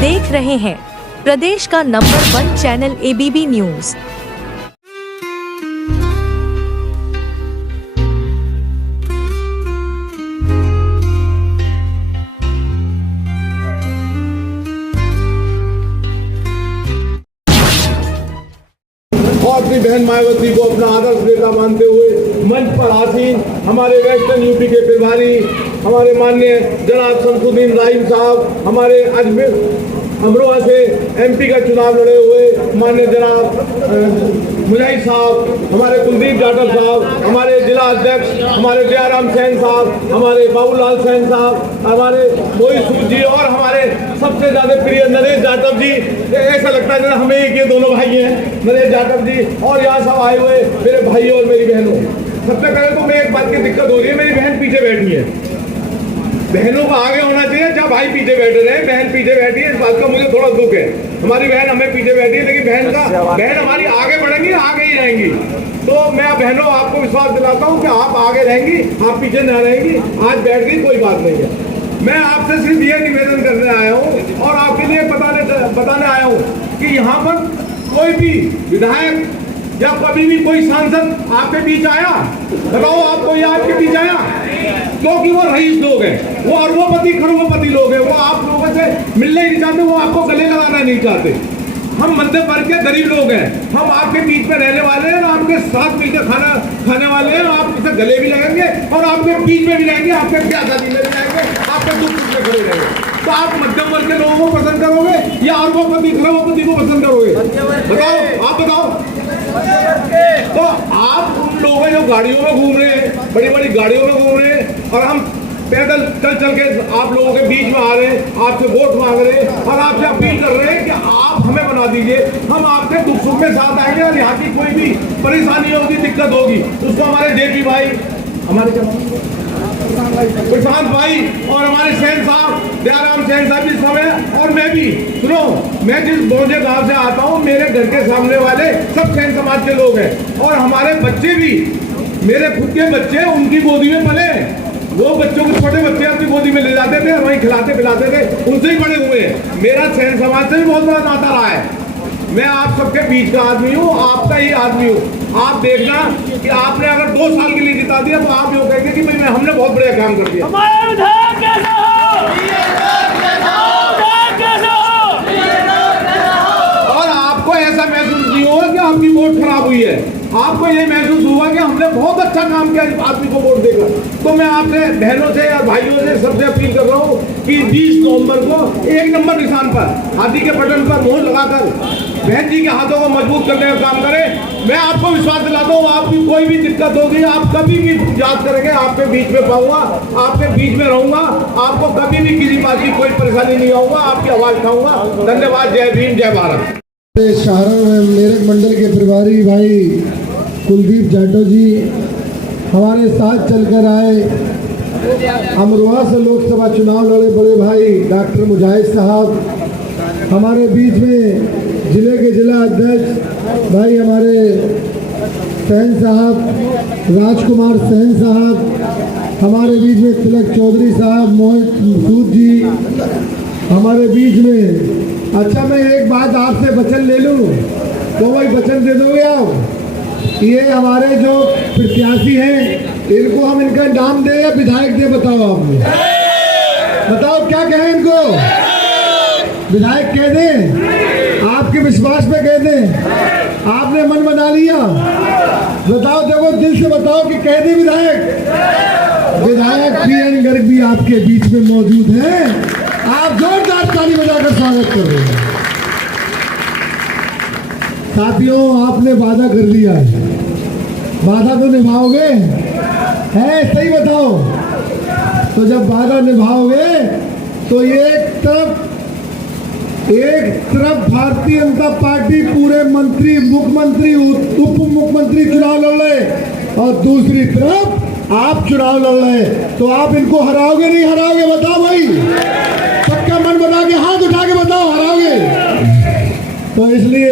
देख रहे हैं प्रदेश का नंबर 1 चैनल एबीपी न्यूज। और अपनी बहन मायावती को अपना आदर्श नेता मानते हुए मंच पर आसीन हमारे वेस्टर्न यूपी के प्रभारी हमारे माननीय जनाब शमसुद्दीन राहीम साहब, हमारे अजमेर अमरोहा से एमपी का चुनाव लड़े हुए माननीय जनाब मुजाहिद साहब, हमारे कुलदीप जाटव साहब, हमारे जिला अध्यक्ष हमारे जयराम सैन साहब, हमारे बाबूलाल सैन साहब, हमारे मोहित सूद जी और हमारे सबसे ज्यादा प्रिय नरेश जाटव जी। ऐसा लगता है हमें ये दोनों भाई हैं, नरेश जाटव जी, और यहाँ सब आए हुए मेरे भाइयों और मेरी बहनों। सबसे पहले तो मैं एक बात की दिक्कत हो रही है, मेरी बहन पीछे बैठी है। बहनों को आगे होना चाहिए, जब भाई पीछे बैठे रहे, बहन पीछे बैठी है, इस बात का मुझे थोड़ा दुख है। हमारी बहन हमें पीछे बैठी है, लेकिन बहन हमारी आगे बढ़ेंगी, आगे ही रहेंगी। तो मैं बहनों आपको विश्वास दिलाता हूँ कि आप आगे रहेंगी, आप पीछे न रहेंगी। आज बैठ गई कोई बात नहीं है। मैं आपसे सिर्फ ये निवेदन करने आया हूँ और आपके लिए बताने आया हूँ कि यहाँ पर कोई भी विधायक या कभी भी कोई सांसद आपके बीच आया, बताओ आप कोई आपके बीच आया? क्योंकि वो रईस लोग हैं, वो अरबोपति खरबोपति लोग हैं, वो आप लोगों से मिलने नहीं चाहते, वो आपको गले लगाना नहीं चाहते। हम मध्यम वर्ग के गरीब लोग हैं, हम आपके बीच में रहने वाले हैं, आपके साथ मिलकर खाना खाने वाले हैं, आपसे गले भी लगेंगे और आपके बीच में भी रहेंगे, आपके ब्याह शादी में भी रहेंगे, आपके दुख सुख में खड़े रहेंगे। तो आप मध्यम वर्ग के लोगों को पसंद करोगे या अरबोपति खरबोपति को पसंद करोगे? बताओ, आप बताओ। तो आप उन लोगों जो गाड़ियों में घूम रहे हैं, बड़ी बड़ी गाड़ियों में घूम रहे हैं, और हम पैदल चल के आप लोगों के बीच में आ रहे हैं, आपसे वोट मांग रहे हैं और आपसे अपील कर रहे हैं कि आप हमें बना दीजिए, हम आपके दुख सुख में साथ आएंगे। और यहाँ की कोई भी परेशानी होगी, दिक्कत होगी, उसको हमारे जेपी भाई, हमारे प्रशांत भाई और हमारे सैन साहब, जयराम सैन साहब इस समय, और मैं भी, सुनो, मैं जिस बोझे गांव से आता हूँ, मेरे घर के सामने वाले सब सैन समाज के लोग हैं और हमारे बच्चे भी, मेरे खुद के बच्चे उनकी गोदी में पले। वो बच्चों को, छोटे बच्चे अपनी गोदी में ले जाते थे, वहीं खिलाते पिलाते थे, उनसे ही बड़े हुए हैं। मेरा सैन समाज से भी बहुत बड़ा नाता रहा है। मैं आप सबके बीच का आदमी हूँ, आपका ही आदमी हूँ। आप देखना कि आपने अगर 2 साल के लिए जिता दिया तो आप यूँ कहेंगे कि भाई हमने बहुत बढ़िया काम कर दिया। और आपको ऐसा महसूस नहीं होगा कि आपकी वोट खराब हुई है, आपको ये महसूस हुआ कि हमने बहुत अच्छा काम किया इस आदमी को वोट देकर। तो मैं आपसे बहनों से और भाइयों से सबसे अपील कर रहा हूँ कि 20 नवंबर को 1 नंबर निशान पर हाथी के बटन पर मोहर लगाकर बहन जी के हाथों को मजबूत करने का काम करें। मैं आपको विश्वास दिलाता हूँ, आपकी कोई भी दिक्कत होगी, आप कभी भी याद करेंगे, आपके बीच में पाऊंगा, आपके बीच में रहूंगा, आपको कभी भी किसी बात की कोई परेशानी नहीं आऊंगा, आपकी आवाज उठाऊंगा। धन्यवाद। जय भीम, जय भारत। सहारण में मेरठ मंडल के प्रभारी भाई कुलदीप जाटव जी हमारे साथ चलकर आए। अमरोहा से लोकसभा चुनाव लड़े बड़े भाई डॉक्टर मुजाहिद साहब हमारे बीच में, जिले के जिला अध्यक्ष भाई हमारे सैन साहब, राजकुमार सैन साहब हमारे बीच में, तिलक चौधरी साहब, मोहित सूद जी हमारे बीच में। अच्छा, मैं एक बात आपसे वचन ले लूं तो वही वचन दे दोगे आप? ये हमारे जो प्रत्याशी हैं, इनको हम इनका नाम दे या विधायक दे? बताओ आप, बताओ क्या कहें इनको? विधायक कह दें? आपके विश्वास पे कह दें? आपने मन बना लिया? बताओ, देखो दिल से बताओ कि कह दे विधायक। विधायक पीएन गर्ग भी आपके बीच में मौजूद हैं, आप जोरदार ताली बजाकर स्वागत कर रहे हैं। साथियों, आपने वादा कर दिया है, वादा तो निभाओगे? है, सही बताओ। तो जब वादा निभाओगे तो एक तरफ भारतीय जनता पार्टी पूरे मंत्री, मुख्यमंत्री, उप मुख्यमंत्री चुनाव लड़ रहे और दूसरी तरफ आप चुनाव लड़ रहे, तो आप इनको हराओगे नहीं हराओगे? बताओ भाई, सबका मन बना के हाथ उठा के बताओ, हराओगे? तो इसलिए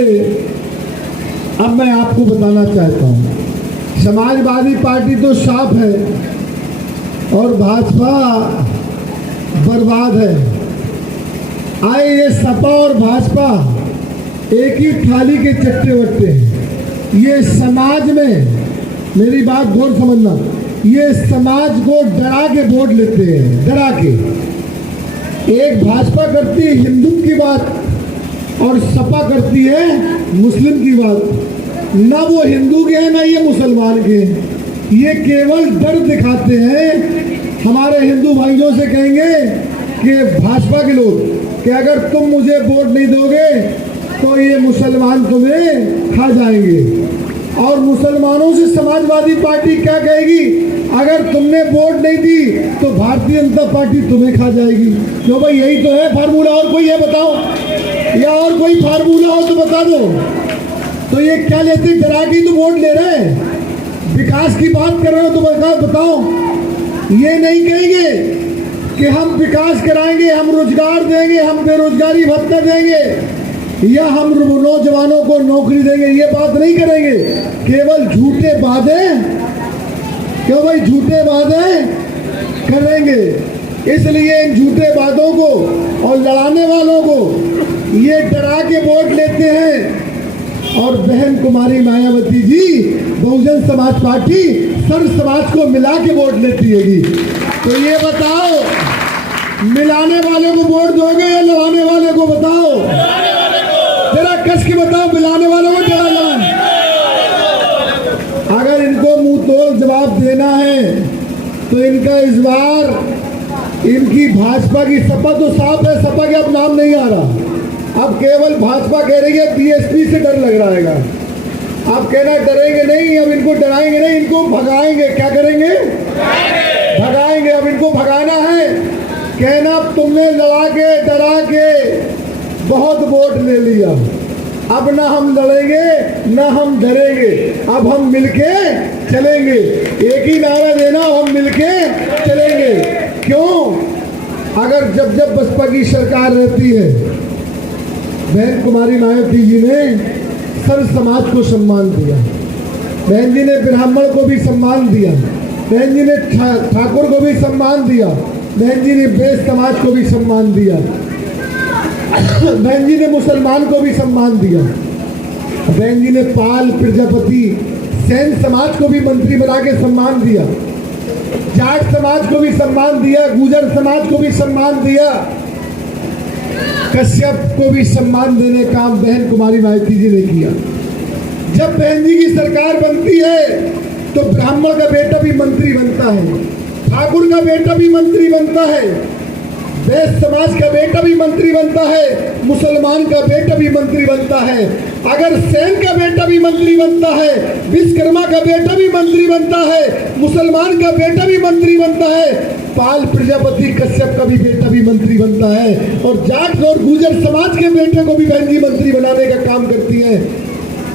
अब मैं आपको बताना चाहता हूँ, समाजवादी पार्टी तो साफ है और भाजपा बर्बाद है। आए ये सपा और भाजपा एक ही थाली के चट्टे वट्टे हैं। ये समाज में, मेरी बात गौर समझना, ये समाज को डरा के वोट लेते हैं, डरा के। एक भाजपा करती है हिंदू की बात और सपा करती है मुस्लिम की बात। ना वो हिंदू के हैं ना ये मुसलमान के हैं। ये केवल डर दिखाते हैं। हमारे हिंदू भाइयों से कहेंगे कि भाजपा के लोग कि अगर तुम मुझे वोट नहीं दोगे तो ये मुसलमान तुम्हें खा जाएंगे। और मुसलमानों से समाजवादी पार्टी क्या कहेगी, अगर तुमने वोट नहीं दी तो भारतीय जनता पार्टी तुम्हें खा जाएगी। तो भाई यही तो है फार्मूला, और कोई है बताओ, या और कोई फार्मूला हो तो बता दो। तो ये क्या लेते, डरा के तो वोट ले रहे हैं। विकास की बात कर रहे हो तो बताओ, ये नहीं कहेंगे कि हम विकास कराएंगे, हम रोजगार देंगे, हम बेरोजगारी भत्ता देंगे या हम नौजवानों को नौकरी देंगे, ये बात नहीं करेंगे। केवल झूठे वादे, क्यों भाई झूठे वादे करेंगे। इसलिए इन झूठे वादों को और लड़ाने वालों को ये डरा के वोट लेते हैं। और बहन कुमारी मायावती जी बहुजन समाज पार्टी सर्व समाज को मिला के वोट लेती है। तो ये बताओ, मिलाने वाले को वोट दोगे या लड़ाने वाले को? बताओ जरा कस के बताओ, मिलाने वालों को जरा लड़ाने। अगर इनको मुंह तोड़ जवाब देना है तो इनका इस बार इनकी भाजपा की सपा तो साफ है, सपा के अब नाम नहीं आ रहा। अब केवल भाजपा कह रही है बीएसपी से डर लग रहा है। आप कहना डरेंगे नहीं, अब इनको डराएंगे नहीं, इनको भगाएंगे। क्या करेंगे? भगाएंगे। अब इनको भगाना है। कहना तुमने लड़ा के डरा के बहुत वोट ले लिया, अब ना हम लड़ेंगे ना हम डरेंगे, अब हम मिलके चलेंगे। एक ही नारा देना, हम मिलके चलेंगे। क्यों? अगर जब बसपा की सरकार रहती है, बहन कुमारी मायावती जी ने सर्व समाज को सम्मान दिया, बहन जी ने ब्राह्मण को भी सम्मान दिया, बहन जी ने ठाकुर को भी सम्मान दिया, बहन जी ने बेस समाज को भी सम्मान दिया, बहन जी ने मुसलमान को भी सम्मान दिया, बहन जी ने पाल, प्रजापति, सैन समाज को भी मंत्री बना के सम्मान दिया, जाट समाज को भी सम्मान दिया, गुर्जर समाज को भी सम्मान दिया, कश्यप को भी सम्मान देने का काम बहन कुमारी मायावती जी ने किया। जब बहन जी की सरकार बनती है तो ब्राह्मण का बेटा भी मंत्री बनता है, ठाकुर का बेटा भी मंत्री बनता है, वैश्य समाज का बेटा भी मंत्री बनता है, मुसलमान का बेटा भी मंत्री बनता है। अगर सैन का बेटा भी मंत्री बनता है, विश्वकर्मा का बेटा भी मंत्री बनता है, मुसलमान का बेटा भी मंत्री बनता है, पाल, प्रजापति, कश्यप का भी बेटा भी मंत्री बनता है, और जाट और गुर्जर समाज के बेटे को भी बहन जी मंत्री बनाने का काम करती है।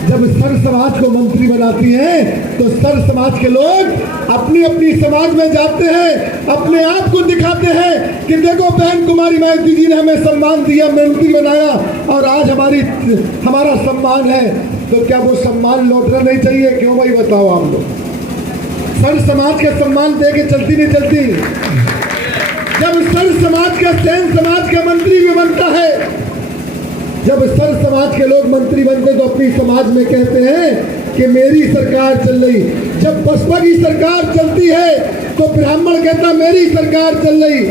जब सर्व समाज को मंत्री बनाती हैं तो सर्व समाज के लोग अपनी अपनी समाज में जाते हैं, अपने आप को दिखाते हैं कि देखो बहन कुमारी मायावती जी ने हमें सम्मान दिया, मंत्री बनाया और आज हमारा सम्मान है। तो क्या वो सम्मान लौटना नहीं चाहिए? क्यों भाई बताओ आप लोग? सर्व समाज के सम्मान दे के चलती नहीं चलती? जब सर्व समाज का सैन समाज का मंत्री भी बनता है, जब सर्व समाज के लोग मंत्री बनते तो अपनी समाज में कहते हैं कि मेरी सरकार चल रही। जब बसपा की सरकार चलती है तो ब्राह्मण कहता मेरी सरकार चल रही,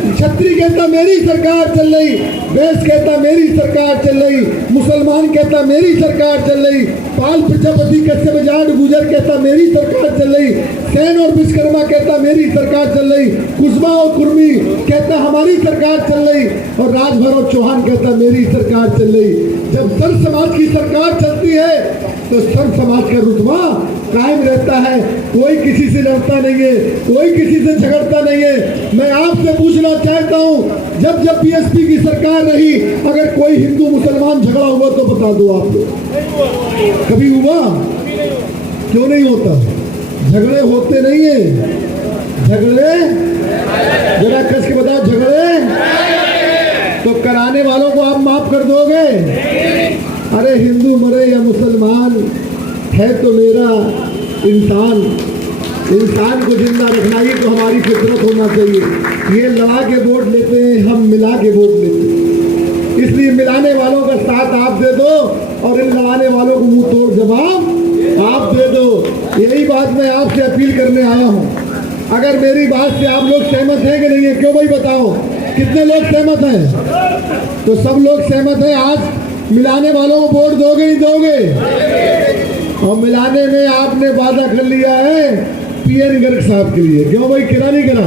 क्षत्रिय कहता मेरी सरकार चल रही, वैश्य कहता मेरी सरकार चल रही, मुसलमान कहता मेरी सरकार चल रही, पाल, प्रजापति, कश्यप, जाट, गुर्जर कहता मेरी सरकार चल रही, सैन और विश्वकर्मा कहता मेरी सरकार चल रही, कुशवा और कुर्मी कहता हमारी सरकार चल रही, और राजभर और चौहान कहता मेरी सरकार चल रही। जब सर्व समाज की सरकार चलती है तो सर्व समाज का रुतबा कायम रहता है, कोई किसी से लड़ता नहीं है, कोई किसी से झगड़ता नहीं है। मैं आपसे पूछना चाहता हूँ, जब बीएसपी की सरकार रही, अगर कोई हिंदू मुसलमान झगड़ा हुआ तो बता दो आप लोग, कभी हुआ? क्यों नहीं होता? झगड़े होते नहीं है। झगड़े जरा कस के बताओ, झगड़े तो कराने वालों को आप माफ कर दोगे? अरे हिंदू मरे या मुसलमान, है तो मेरा इंसान, इंसान को जिंदा रखना ही तो हमारी फितरत होना चाहिए। ये लड़ा के वोट लेते हैं, हम मिला के वोट लेते हैं। इसलिए मिलाने वालों का साथ आप दे दो और इन लड़ाने वालों को मुंह तोड़ जवाब आप दे दो। यही बात मैं आपसे अपील करने आया हूँ। अगर मेरी बात से आप लोग सहमत हैं कि नहीं है, क्यों भाई बताओ, कितने लोग सहमत हैं? तो सब लोग सहमत हैं। आज मिलाने वालों को वोट दोगे ही दोगे। और मिलाने में आपने वादा कर लिया है पीएन गर्ग साहब के लिए, क्यों भाई, करा नहीं करा?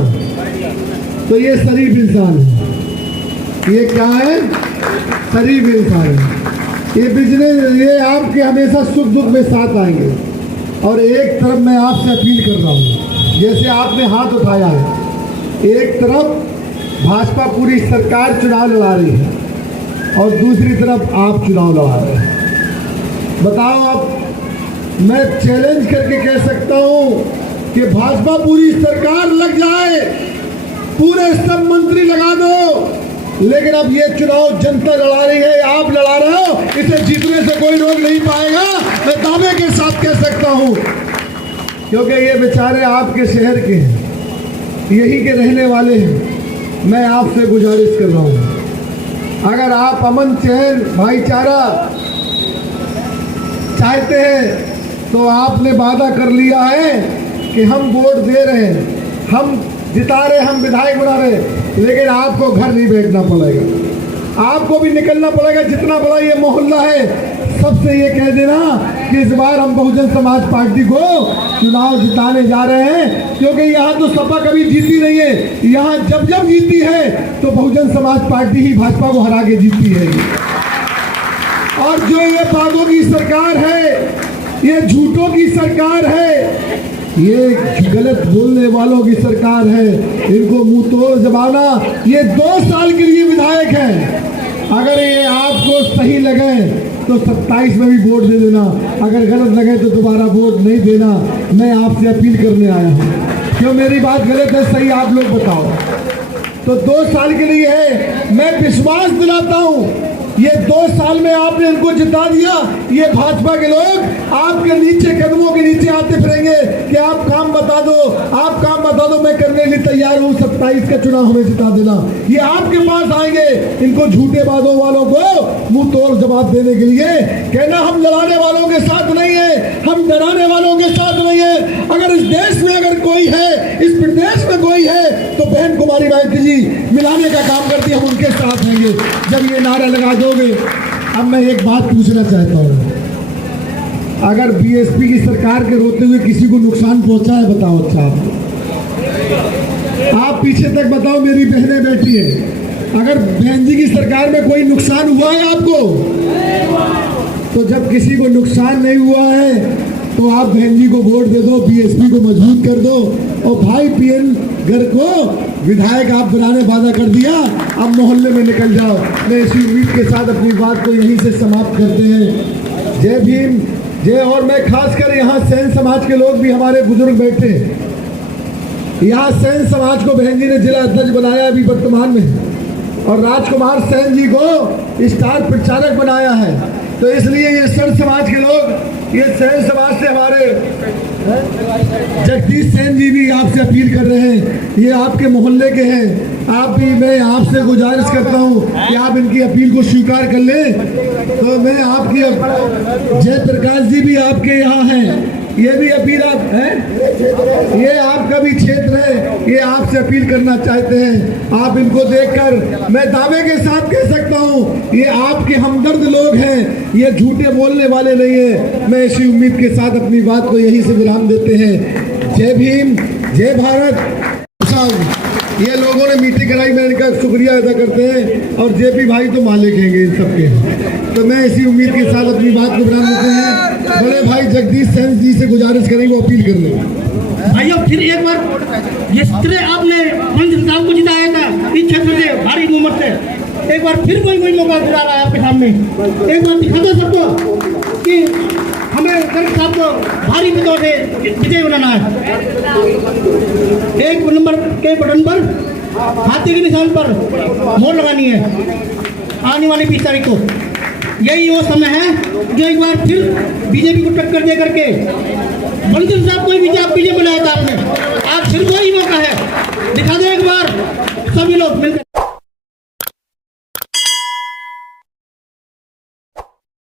तो ये शरीफ इंसान है, ये क्या है? शरीफ इंसान है। ये बिजनेस, ये आपके हमेशा सुख दुख में साथ आएंगे। और एक तरफ मैं आपसे अपील कर रहा हूँ, जैसे आपने हाथ उठाया है, एक तरफ भाजपा पूरी सरकार चुनाव लड़ा रही है और दूसरी तरफ आप चुनाव लड़ा रहे हैं। बताओ, आप, मैं चैलेंज करके कह सकता हूँ कि भाजपा पूरी सरकार लग जाए, पूरे सब मंत्री लगा दो, लेकिन अब ये चुनाव जनता लड़ा रही है, आप लड़ा रहे हो, इसे जीतने से कोई रोक नहीं पाएगा। मैं दावे के साथ कह सकता हूं, क्योंकि ये बेचारे आपके शहर के हैं, यही के रहने वाले हैं। मैं आपसे गुजारिश कर रहा हूं, अगर आप अमन, चैन, भाईचारा चाहते हैं तो आपने वादा कर लिया है कि हम वोट दे रहे हैं, हम जिता रहे, हम विधायक बना रहे, लेकिन आपको घर नहीं बैठना पड़ेगा, आपको भी निकलना पड़ेगा। जितना बड़ा ये मोहल्ला है, सबसे ये कह देना कि इस बार हम बहुजन समाज पार्टी को चुनाव जिताने जा रहे हैं, क्योंकि यहाँ तो सपा कभी जीती नहीं है। यहाँ जब जब जीती है तो बहुजन समाज पार्टी ही भाजपा को हरा के जीती है। और जो ये बागों की सरकार है, ये झूठों की सरकार है, ये गलत बोलने वालों की सरकार है, इनको मुंह तोड़ जमाना। ये 2 साल के लिए विधायक हैं। अगर ये आपको सही लगे तो 27 में भी वोट दे देना, अगर गलत लगे तो दोबारा वोट नहीं देना। मैं आपसे अपील करने आया हूँ, क्यों मेरी बात गलत है सही आप लोग बताओ। तो 2 साल के लिए है, मैं विश्वास दिलाता हूँ ये 2 साल में आपने इनको जिता दिया। ये भाजपा के लोग आपके नीचे, कदमों के नीचे आते फिरेंगे कि आप काम बता दो, आप काम बता दो, मैं करने के लिए तैयार हूँ, 27 का चुनाव हमें जिता देना। ये आपके पास आएंगे, इनको झूठे वादों वालों को मुंह तोड़ जवाब देने के लिए। कहना हम लड़ाने वालों के साथ नहीं है, हम डराने वालों के साथ नहीं है। अगर इस देश में अगर कोई है, इस प्रदेश में कोई है, तो बहन कुमारी गायत्री जी मिलाने का काम करती है, हम उनके साथ रहेंगे जब ये नारा लगा दोगे। अब मैं एक बात पूछना चाहता हूँ, अगर बीएसपी की सरकार के रोते हुए किसी को नुकसान पहुंचा है, बताओ। अच्छा, आप पीछे तक बताओ, मेरी बहनें बैठी है, अगर बहन जी की सरकार में कोई नुकसान हुआ है आपको? तो जब किसी को नुकसान नहीं हुआ है तो आप बहन जी को वोट दे दो, बीएसपी को मजबूत कर दो। और भाई पीएन गर्ग को विधायक आप बनाने वादा कर दिया, अब मोहल्ले में निकल जाओ। मैं इसी उम्मीद के साथ अपनी बात को यहीं से समाप्त करते हैं। जय भीम, जय। और मैं खासकर यहाँ सैन समाज के लोग भी, हमारे बुजुर्ग बैठे हैं यहाँ, सैन समाज को बहन जी ने जिला अध्यक्ष बनाया अभी वर्तमान में, और राजकुमार सैन जी को स्टार प्रचारक बनाया है। तो इसलिए ये सर समाज के लोग, ये सैन समाज से हमारे जगदीश सेन जी भी आपसे अपील कर रहे हैं, ये आपके मोहल्ले के हैं। आप भी, मैं आपसे गुजारिश करता हूं कि आप इनकी अपील को स्वीकार कर लें। तो मैं आपकी, जयप्रकाश जी भी आपके यहाँ हैं, ये भी अपील आप है, ये आपका भी क्षेत्र है, ये आपसे अपील करना चाहते हैं। आप इनको देखकर मैं दावे के साथ कह सकता हूं, ये आपके हमदर्द लोग हैं, ये झूठे बोलने वाले नहीं है। मैं इसी उम्मीद के साथ अपनी बात को यहीं से विराम देते हैं। जय भीम, जय भारत। ये लोगों ने मीटिंग कराई, मैं इनका शुक्रिया अदा करते हैं, और जेपी भाई तो मालिक हैं इन सबके। तो मैं इसी उम्मीद के साथ अपनी बात को विराम देते हैं। बड़े भाई जगदीश सेन जी से गुजारिश करेंगे, वो अपील कर लें। भाइयों, फिर एक बार जिस तरह आपने मंदिर साहब को जिताया था इस क्षेत्र से भारी बहुमत से, एक बार फिर कोई मौका दिला रहा है आपके सामने। एक बार दिखा दो सबको कि हमें गर्ग साहब को भारी मतों से विजय बनाना है। 1 नंबर के बटन पर, हाथी के निशान पर मोहर लगानी है आने वाली 20 तारीख को। यही वो समय है जो एक बार फिर बीजेपी को टक्कर दे करके मंदिर साहब को विजय बनाया था आपने। आज फिर वही मौका है, दिखा दो एक बार सभी लोग मिलकर।